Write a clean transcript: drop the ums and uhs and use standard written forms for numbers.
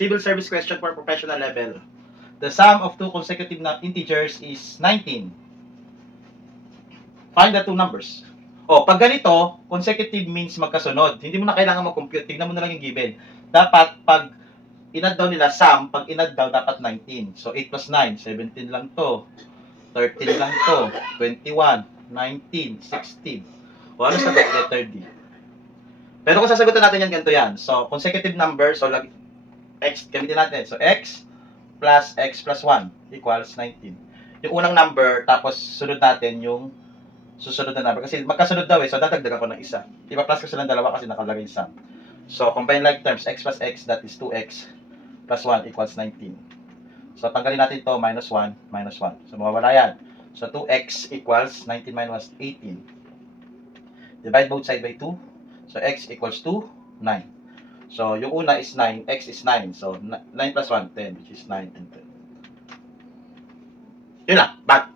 Civil service question for professional level. The sum of two consecutive integers is 19. Find the two numbers. O, pag ganito, consecutive means magkasunod. Hindi mo na kailangan mag-compute. Tignan mo na lang yung given. Dapat, pag inad daw nila sum, pag inad daw, dapat 19. So, 8 plus 9, 17 lang to. 13 lang to. 21, 19, 16. O, ano sagot? Letter D. Pero kung sasagutan natin yan, ganito yan. So, consecutive number, so, x, gamitin natin. So, x plus 1 equals 19. Yung unang number, tapos sunod natin yung susunod na number. Kasi magkasunod daw so dadagdagan ko ng isa. Ipa-plus ko silang dalawa kasi nakalagay sum. So, combine like terms, x plus x, that is 2x plus 1 equals 19. So, tanggalin natin ito, minus 1, minus 1. So, mawawala yan. So, 2x equals 19 minus 18. Divide both side by 2. So, x equals 2, 9. So, yung una is 9, x is 9. So, 9 plus 1, 10, which is 9 and 10. Yun na, back.